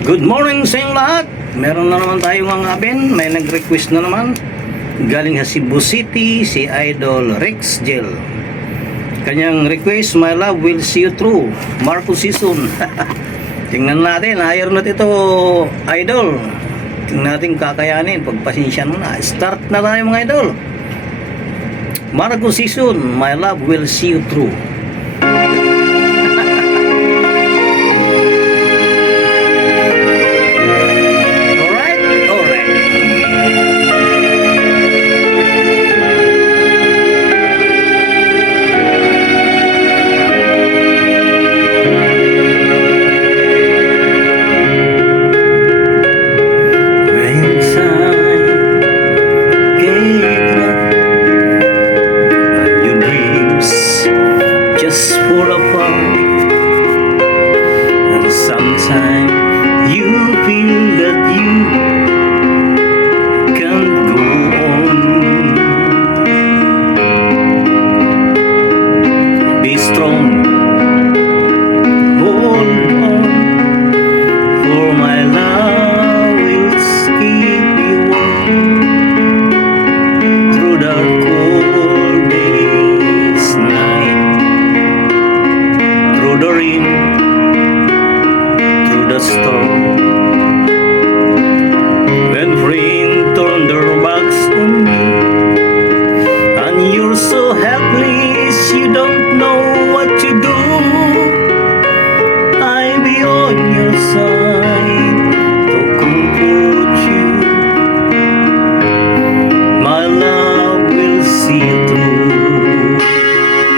Good morning sa inyong lahat. Meron na naman tayong mga abin. May nag-request na naman. Galing sa Cebu City, si Idol Rex Gel. Kanyang request, my love will see you through. Marco Season. Tingnan natin, hire na ito, Idol. Tingnan natin kakayanin. Pagpasensyan mo na. Start na tayo mga Idol. Marco Season, my love will see you through. Sometimes you feel that you can't go on. Be strong, hold on, for my love will keep you warm through the cold days, night, through the rain, the storm. When friends turn their backs on you and you're so helpless you don't know what to do, I'll be on your side to comfort you. My love will see you through.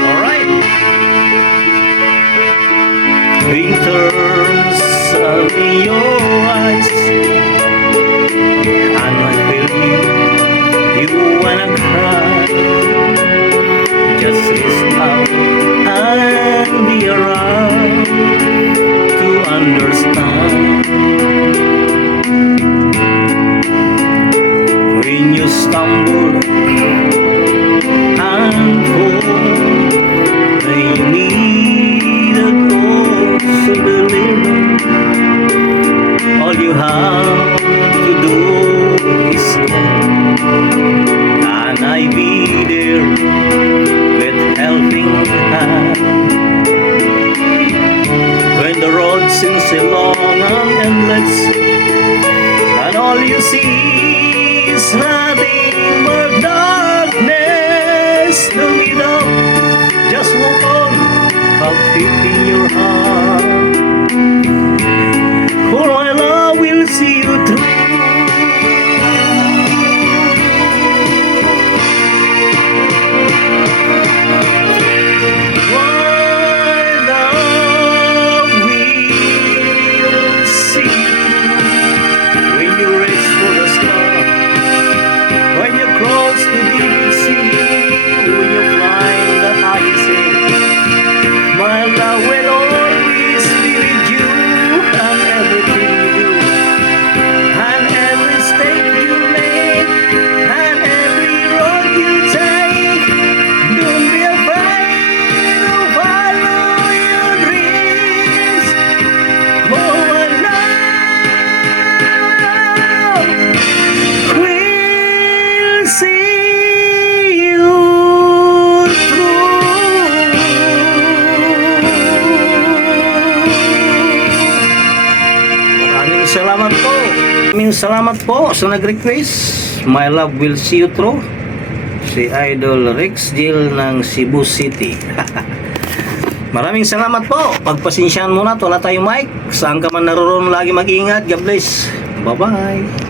Alright. Winters in your eyes, and I feel you wanna cry. Just reach out and be around to understand. When you stumble and fall, when you need a cause to deliver, all you have to do is call, and I be there with helping hand. When the road seems so long and endless, and all you see is nothing but darkness, don't give up, just walk on, have faith in your heart. For my love will see you through. My love will see you when you reach for the star, when you cross the deep sea, when you climb the highest hill. My love will always be with you, and everything you do, and every step you make, and every road you take. Don't be afraid to follow your dreams. Oh, my love will see you through. Maraming salamat po sa nag-request. My love will see you through. Si Idol Rex Gel ng Cebu City. Maraming salamat po. Pagpasensyahan muna, wala tayong mic. Saan ka man naroon, lagi mag-ingat. God bless. Bye-bye.